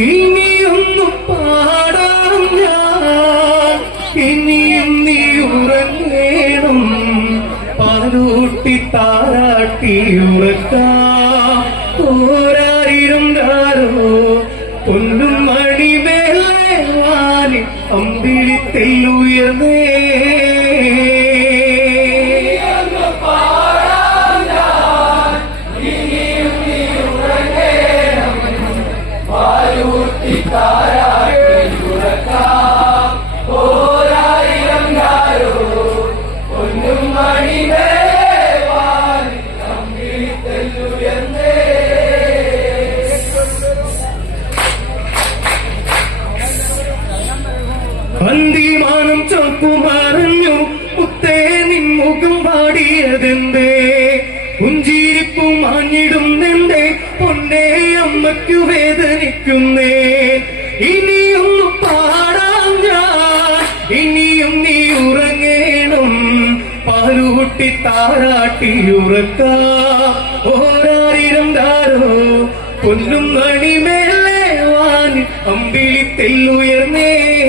ഇനിയൊന്നു പാടിയതെന്തേ പുഞ്ചിരിപ്പു മാഞ്ഞിടുന്നെന്തേ പൊന്നേ അമ്മയ്ക്കു വേദനിക്കുന്നേ. ഇനിയൊന്നു പാടാം ഞാൻ. ഇനിയും നീ ഉറങ്ങേണം. പാലുകുട്ടി താരാട്ടി ഉറക്കാം. ഓരായിരം താരോ കൊല്ലും മണിമേലെ അമ്പിളി തെല്ലുയർന്നേ.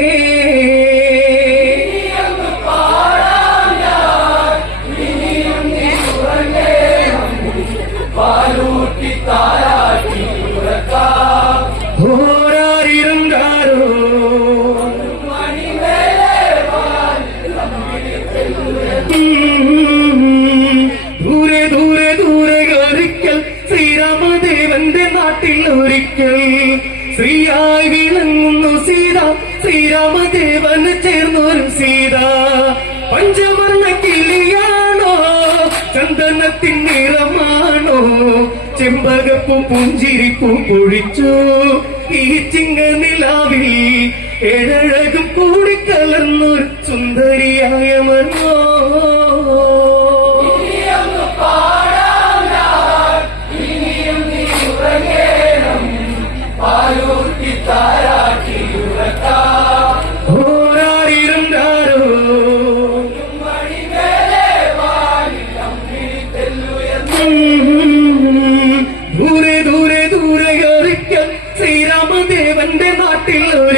ശ്രീരാമദേവന്റെ നാട്ടിൽ ഒരിക്കൽ ശ്രീയായി വിളങ്ങുന്നു സീത. ശ്രീരാമദേവന് ചേർന്നൊരു സീത. പഞ്ചവർണ കിളിയാണോ? ചന്ദനത്തിൻ നിറമാണോ? ചെമ്പകപ്പും പുഞ്ചിരിപ്പും പൊഴിച്ചു. ഈ ചിങ്ങ നിലാവിൽ ഏഴഴകും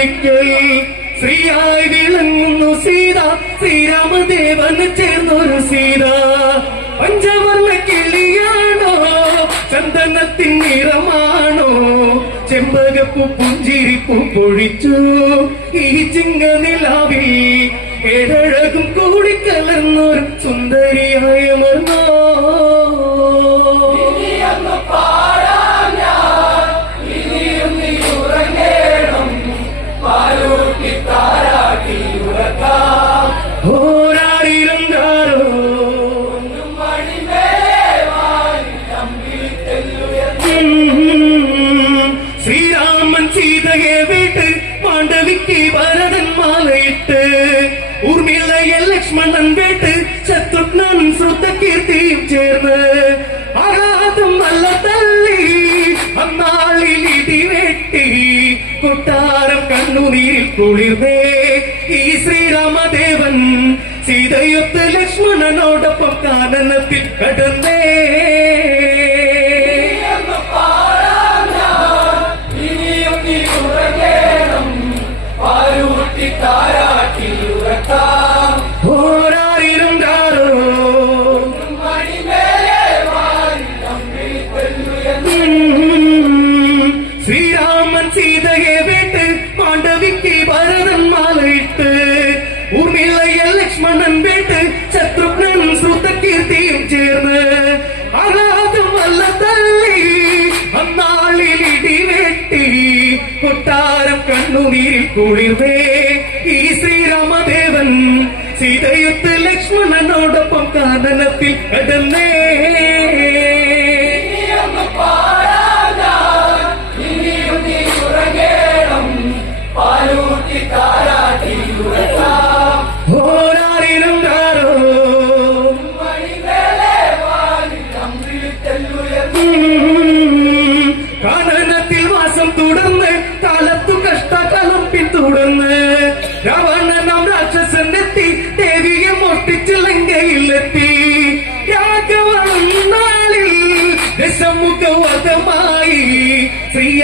ഒരിക്കൽ ശ്രീയായി വിളങ്ങുന്നു സീത. ശ്രീരാമദേവന് ചേർന്നൊരു സീത. പഞ്ചവർണ കിളിയാണോ? ചന്ദനത്തിൻ നിറമാണോ? ചെമ്പകപ്പൂ പുഞ്ചിരിപ്പൂ പൊഴിച്ചു. ഈ ചിങ്ങ നിലാവിൽ കൂടിക്കലർന്നൊരു സുന്ദരിയായ போராடியிருந்தாரோ ஸ்ரீராமன் சீதையை வீட்டு பாண்டவிக்கு பரதன் மாலையிட்டு ஊர்மிளைய லக்ஷ்மணன் வீட்டு சத்துட்னன் சுத்த கீர்த்தியும் சேர்ந்து அகாதம் அல்ல தள்ளி அந்நாளில் இடி வெட்டி கொட்டாரம் ഈ ശ്രീരാമദേവൻ സീതയൊത്ത് ലക്ഷ്മണനോടൊപ്പം കാനനത്തിൽ കടന്നേ. കണ്ണുനീരിൽ കുളിർവേ ഈ ശ്രീരാമദേവൻ സീതയുത്ത് ലക്ഷ്മണനോടൊപ്പം കാനനത്തിൽ കടന്നേ.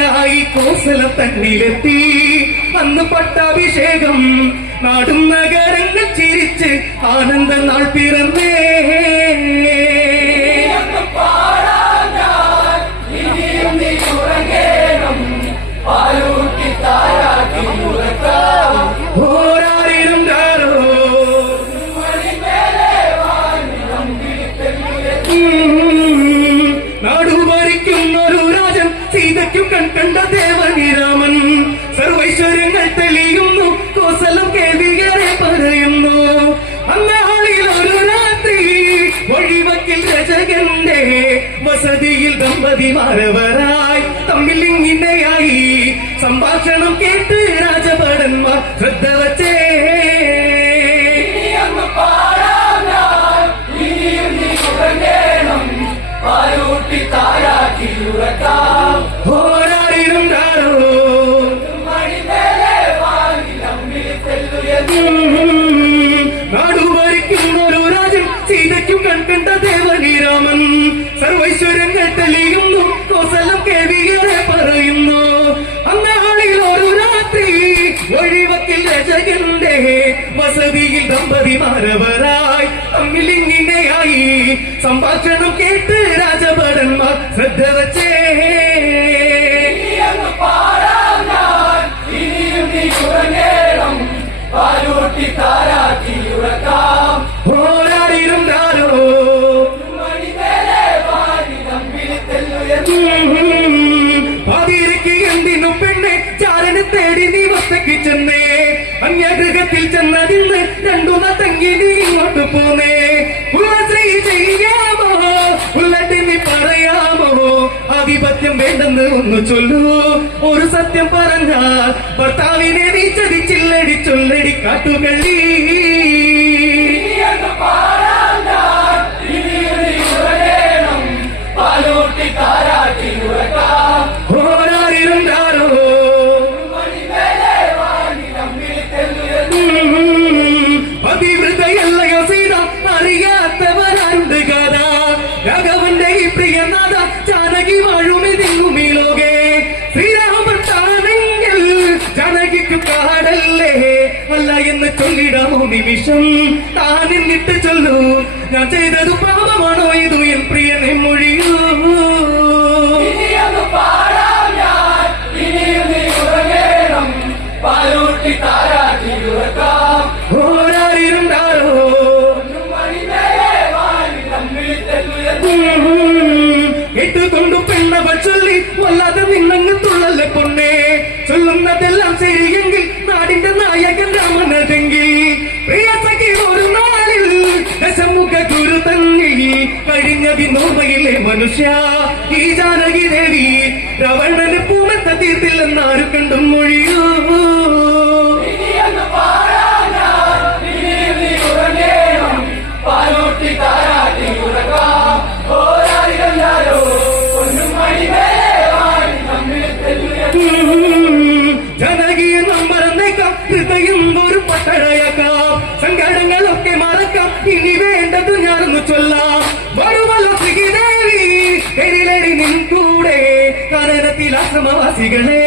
രാജായി കോസല തന്നിലെത്തി. അന്ന് പട്ടാഭിഷേകം നാടും നഗരങ്ങൾ ചിരിച്ച് ആനന്ദ നാൾ പിറന്നേ. വസതിയിൽ ദമ്പതിമാരവരായി തമ്മിൽ ഇങ്ങനെയായി. സംഭാഷണം കേട്ട് രാജഭടന്മാർ ശ്രദ്ധ വസതിയിൽ ദമ്പതിമാരവരായി തമ്മിൽ ഇങ്ങനെയായി. സംഭാഷണം കേട്ട് രാജഭടന്മാർ ശ്രദ്ധ വച്ചേ പോന്നേ? ചെയ്യാമോ? ഉള്ളട്ട് നീ പറയാമോ? ആധിപത്യം വേണ്ടെന്ന് ഒന്ന് ചൊല്ലൂ. ഒരു സത്യം പറഞ്ഞ ഭർത്താവിനെ നീ ചതിച്ചില്ലടി ചൊല്ലടി കാട്ടുകള്ളി. അല്ല എന്ന് ചൊല്ലിടാമോ നിമിഷം? താൻ എന്നിട്ട് ചൊല്ലൂ. ഞാൻ ചെയ്തത് പാപമാണോ? ഇത് എൻ പ്രിയനെ മൊഴിയൂ കേട്ടുകൊണ്ടു പെണ്ണവൾ ചൊല്ലി വല്ലാതെ നിന്നങ്ങ് തുള്ളല്ലേ പൊണ്ണേ ചൊല്ലുന്നതെല്ലാം ശരിയെങ്കിൽ നായകൻ പ്രിയസഖി ഒരു നാളിൽ ദശമുഖ ഗുരു തന്നിൽ കഴിഞ്ഞ വിനോമയിലെ മനുഷ്യ ഈ ജാനകി ദേവി രവണന് പൂമത്ത ഇനി വേണ്ടത് ഞാനൊന്നു ചൊല്ലാം. വരുമല്ല ശ്രീദേവി എരിലടി നിൻ കൂടെ. കാനനത്തിൽ ആശ്രമവാസികളെ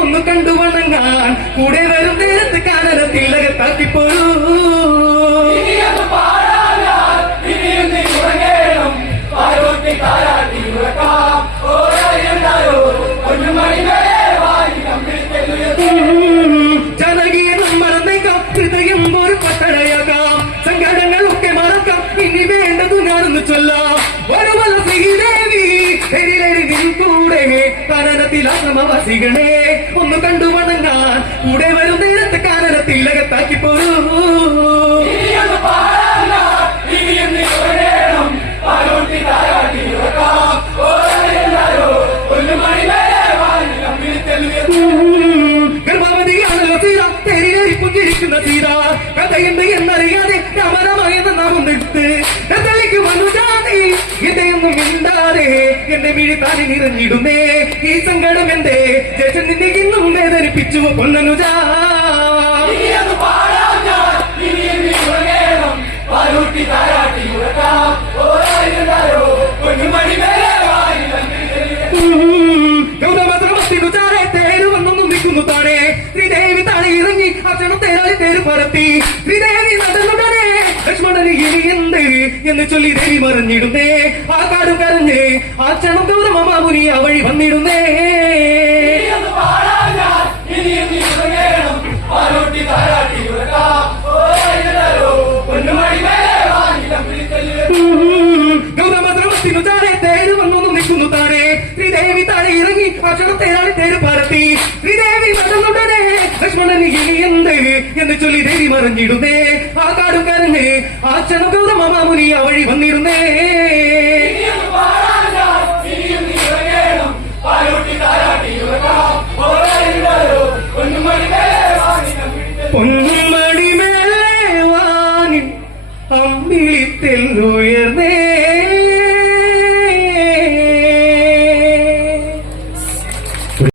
ഒന്ന് കണ്ടു വണങ്ങാൻ. കൂടെ വരും നേരത്ത് കാനനത്തിൽ അകത്താക്കിപ്പോഴൂ ജനകീയ ആശ്രമവാസികളെ ഒന്ന് കണ്ടു വണങ്ങാൻ. കൂടെ വരും നേരത്തെ കാനനത്തിൽ തീര കഥയുണ്ട് എന്നറിയാതെ രാമരമായെന്ന് നാം ഒന്നിട്ട് എന്തലേക്ക് വന്നുജാതി ഇതയൊന്നും മിണ്ടാതെ. എന്റെ മിഴി താനി നിറഞ്ഞിടുന്നേ. ഈ സങ്കടം എന്റെ ജേഷൻ നിന്നെ ഇന്നും വേദനിപ്പിച്ചു. കൊന്നനുജാ ശ്രീദേവി താഴെ ഇറങ്ങി അച്ഛനും തേരാളി തേര് പറത്തി. ശ്രീദേവി നടന്നുടനെ ലക്ഷ്മണന് ഇനിയുണ്ട് എന്ന് ചൊല്ലി ദേവി മറിഞ്ഞിടുന്നേ. ആ കാട് കരഞ്ഞ് ആ ക്ഷണം ഗൗതമ മാമുനി ആ വഴി വന്നിടുന്നേ. ഗൗരമദ്രവത്തിനു താഴെ തേര് വന്നു നിൽക്കുന്നു താഴെ. ശ്രീദേവി താഴെ ഇറങ്ങി ഭക്ഷണം തേരാളി തേര് പറത്തി ശ്രീദേവി ലക്ഷ്മണന് ഇനിയുണ്ട് എന്ന് ചൊല്ലി ദേവി മറിഞ്ഞിടുന്നേ. ആ ക്ഷണം ഗൗതമ മാമുനി